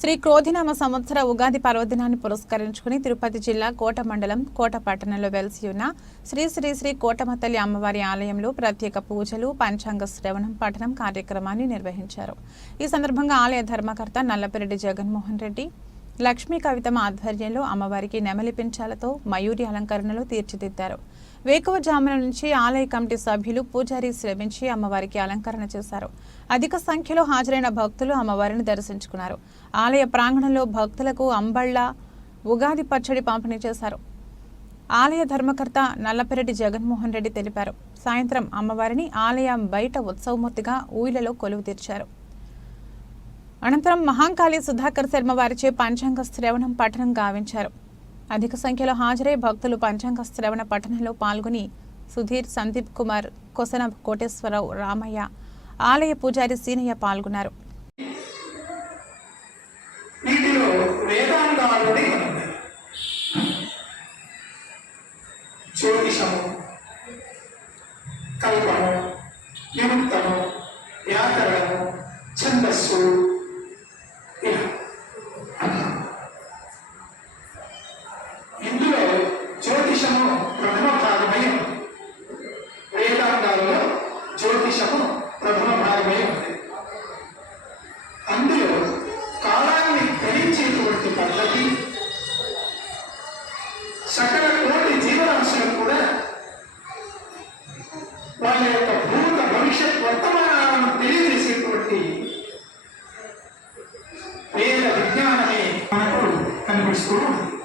శ్రీ క్రోధినామ సంవత్సర ఉగాది పర్వదినాన్ని పురస్కరించుకుని తిరుపతి జిల్లా కోట మండలం కోట పట్టణంలో వెలిసి ఉన్న శ్రీ శ్రీ శ్రీ కోటమతల్లి అమ్మవారి ఆలయంలో ప్రత్యేక పూజలు పంచాంగ శ్రవణం పఠనం కార్యక్రమాన్ని నిర్వహించారు. ఈ సందర్భంగా ఆలయ ధర్మకర్త నల్లపిరెడ్డి జగన్మోహన్ రెడ్డి లక్ష్మీ కవితమ ఆధ్వర్యంలో అమ్మవారికి నెమలి పించాలతో మయూరి అలంకరణలో తీర్చిదిద్దారు. వేకువజామున నుంచి ఆలయ కమిటీ సభ్యులు పూజారి శ్రమించి అమ్మవారికి అలంకరణ చేశారు. అధిక సంఖ్యలో హాజరైన భక్తులు అమ్మవారిని దర్శించుకున్నారు. ఆలయ ప్రాంగణంలో భక్తులకు అంబళ్ళ ఉగాది పచ్చడి పంపిణీ చేశారు. ఆలయ ధర్మకర్త నల్లపెరెడ్డి జగన్మోహన్ రెడ్డి తెలిపారు. సాయంత్రం అమ్మవారిని ఆలయం బయట ఉత్సవమూర్తిగా ఊయిలలో కొలువు తీర్చారు. అనంతరం మహాంకాళి సుధాకర్ శర్మ వారిచే పంచాంగ శ్రవణం పఠనం గావించారు. అధిక సంఖ్యలో హాజరై భక్తులు పంచాంగ శ్రవణ పఠనంలో పాల్గొని సుధీర్ సందీప్ కుమార్ కొసన కోటేశ్వరరావు రామయ్య ఆలయ పూజారి సీనయ్య పాల్గొన్నారు. uma mistura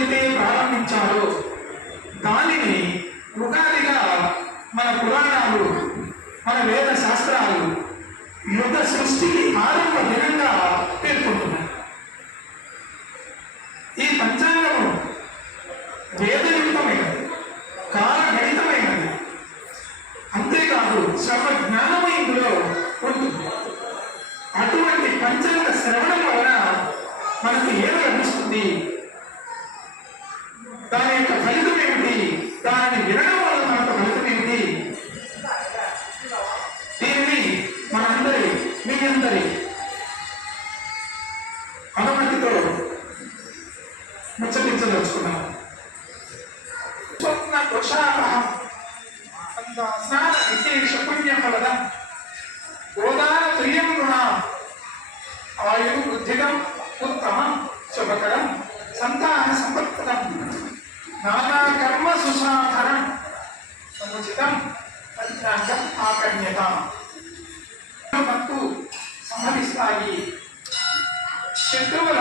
ఎప్పుడైతే రోజైతే ప్రారంభించాడో దానిని ఉగాదిగా మన పురాణాలు మన వేద శాస్త్రాలు యుగ సృష్టికి ఆరంభ దినంగా అంత స్నాన విశేష పుణ్య ఫలదం గోదాన ప్రియం గుణం ఆయు బుద్ధిదం ఉత్తమం శుభకరం సంతాన సంపత్పదం నానా కర్మ సుసాధనం సముచితం పంచాంగం ఆకర్ణ్యత ಮತ್ತು సంహరిస్తాయి శత్రువుల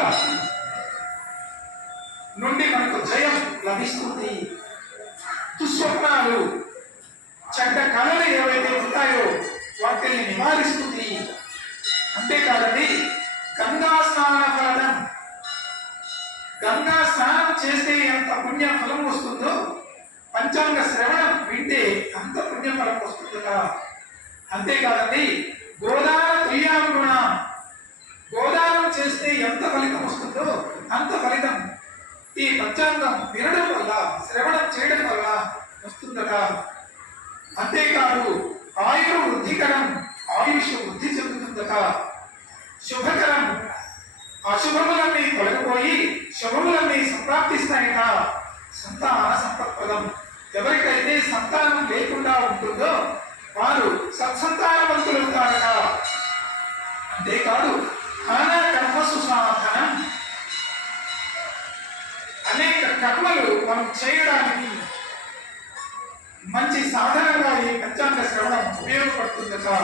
నుండి మనకు జయం లభిస్తుంది దుస్వప్నాలు ఫలం అంతేకాదండి గోదాన క్రియాగుణ గోదానం చేస్తే ఎంత ఫలితం వస్తుందో అంత ఫలితం ఈ పంచాంగం వినడం వల్ల శ్రవణం చేయడం వల్ల వస్తుందట. అంతేకాదు ఆయురు వృద్ధికరం ఆయుష్ వృద్ధి చెందుతుందట. శుభకరం అశుభములన్నీ తొలగిపోయి శుభములన్నీ సంప్రాప్తిస్తాయట. సంతాన సంపత్పదం. ఎవరికైతే సంతానం అనేక కర్మలు మనం చేయడానికి మంచి సాధనగా ఈ పంచాంగ శ్రవణం ఉపయోగపడుతుంది కదా